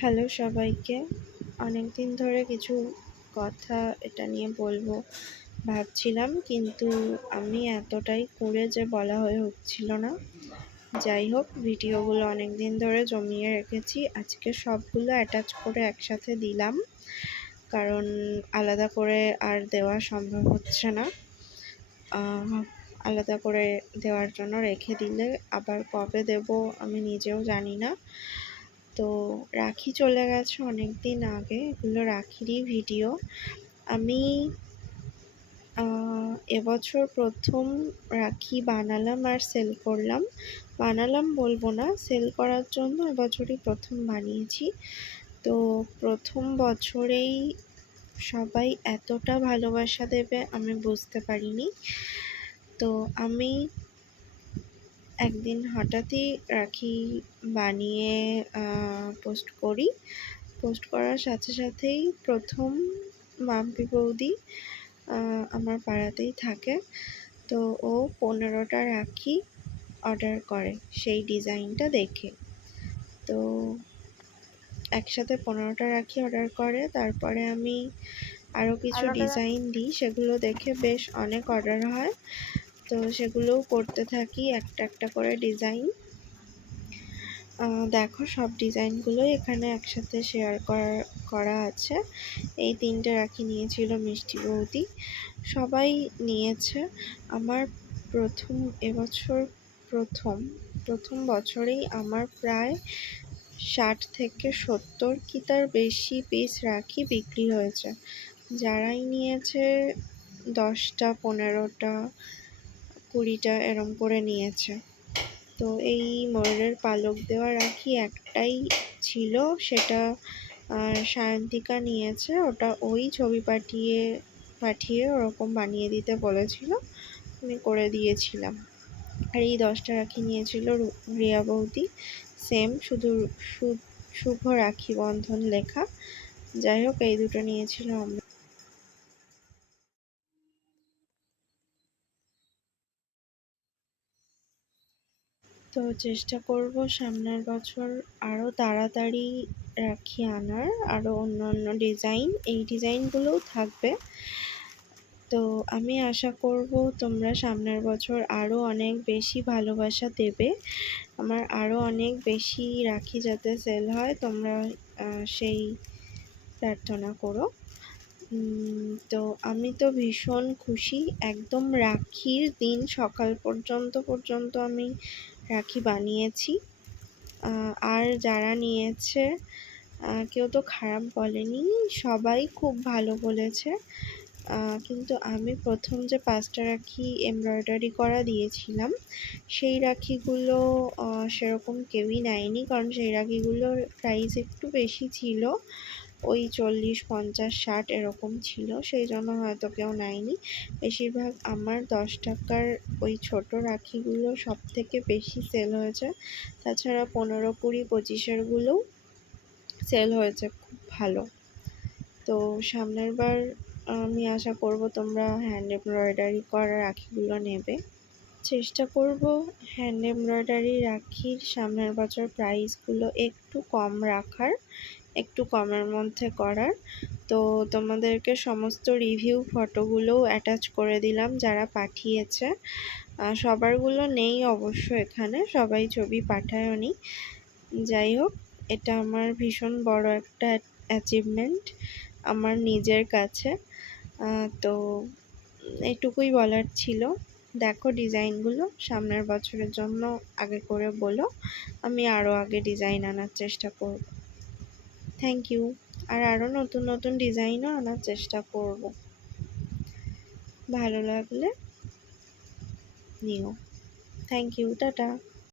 Hello সবাইকে। অনেক দিন ধরে কিছু কথা এটা নিয়ে বলবো ভাবছিলাম, কিন্তু আমি এতটাই কুঁড়ে যে বলা হয়ে উঠছিল না। যাই হোক, ভিডিওগুলো অনেক দিন ধরে জমিয়ে রেখেছি, আজকে সবগুলো অ্যাটাচ করে একসাথে দিলাম, কারণ আলাদা করে আর দেওয়া সম্ভব হচ্ছে না। আলাদা করে দেওয়ার জন্য রেখে দিলে আবার কবে দেব আমি নিজেও জানি না। তো রাখি চলে গেছে অনেক দিন আগে, এগুলো রাখিরই ভিডিও। আমি এবছর প্রথম রাখি বানালাম আর সেল করলাম। বানালাম বলবো না, সেল করার জন্য এবছরই প্রথম বানিয়েছি। তো প্রথম বছরেই সবাই এতটা ভালোবাসা দেবে আমি বুঝতে পারিনি। তো আমি একদিন হঠাৎই রাখি বানিয়ে পোস্ট করি। পোস্ট করার সাথে সাথেই প্রথম মাম্পি বৌদি আমার পাড়াতেই থাকে, তো ও 15টা রাখি অর্ডার করে সেই ডিজাইনটা দেখে। তো একসাথে 15টা রাখি অর্ডার করে, তারপরে আমি আরও কিছু ডিজাইন দিই, সেগুলো দেখে বেশ অনেক অর্ডার হয়। তো সেগুলোও করতে থাকি একটা একটা করে ডিজাইন। দেখো, সব ডিজাইনগুলোই এখানে একসাথে শেয়ার করা আছে। এই 3টে রাখি নিয়েছিল মিষ্টি বৌদি, সবাই নিয়েছে। আমার এবছর প্রথম বছরেই আমার প্রায় 60 থেকে 70 কি তার বেশি পিস রাখি বিক্রি হয়েছে। যারাই নিয়েছে 10টা 15টা 20টা এরম করে নিয়েছে। তো এই ময়ূরের পালক দেওয়া রাখি একটাই ছিল, সেটা সায়ন্তিকা নিয়েছে। ওটা ওই ছবি পাঠিয়ে ওরকম বানিয়ে দিতে বলেছিল, আমি করে দিয়েছিলাম। আর এই 10টা রাখি নিয়েছিল রিয়া বৌদি, সেম, শুধু শুভ রাখি বন্ধন লেখা। যাই হোক, এই দুটো নিয়েছিল আমরা। তো চেষ্টা করব সামনের বছর আরও তাড়াতাড়ি রাখি আনার, আরও অন্য অন্য ডিজাইন, এই ডিজাইনগুলোও থাকবে। তো আমি আশা করব তোমরা সামনের বছর আরও অনেক বেশি ভালোবাসা দেবে, আমার আরও অনেক বেশি রাখি যাতে সেল হয়, তোমরা সেই প্রার্থনা করো। তো আমি তো ভীষণ খুশি, একদম রাখির দিন সকাল পর্যন্ত আমি রাখি বানিয়েছি। আর যারা নিয়েছে কেউ তো খারাপ বলেনি, সবাই খুব ভালো বলেছে। কিন্তু আমি প্রথম যে 5টা রাখি এমব্রয়ডারি করা দিয়েছিলাম, সেই রাখিগুলো সেরকম কেউই নেয়নি, কারণ সেই রাখিগুলোর প্রাইস একটু বেশি ছিল, ওই 40, 50, 60 এরকম ছিল, সেই জন্য হয়তো কেউ নেয়নি। বেশিরভাগ আমার 10 টাকার ওই ছোট রাখিগুলো সব থেকে বেশি সেল হয়েছে। তাছাড়া 15, 20, 25-এরগুলোও সেল হয়েছে খুব ভালো। তো সামনের বার আমি আশা করব তোমরা হ্যান্ড এমব্রয়ডারি করা রাখিগুলো নেবে। চেষ্টা করব হ্যান্ড এমব্রয়ডারি রাখির সামনের বছর প্রাইসগুলো একটু কম রাখার, একটু কমের মধ্যে করার। তো তোমাদেরকে সমস্ত রিভিউ ফটোগুলোও অ্যাটাচ করে দিলাম যারা পাঠিয়েছে। সবারগুলো নেই অবশ্য এখানে, সবাই ছবি পাঠায়নি। যাই হোক, এটা আমার ভীষণ বড় একটা অ্যাচিভমেন্ট আমার নিজের কাছে। তো এটুকুই বলার ছিল। দেখো ডিজাইনগুলো সামনের বছরের জন্য আগে করে বলো, আমি আরও আগে ডিজাইন আনার চেষ্টা করব। Thank you. আর আরও নতুন নতুন ডিজাইনও আনার চেষ্টা করব, ভালো লাগলে নিও। Thank you, tata.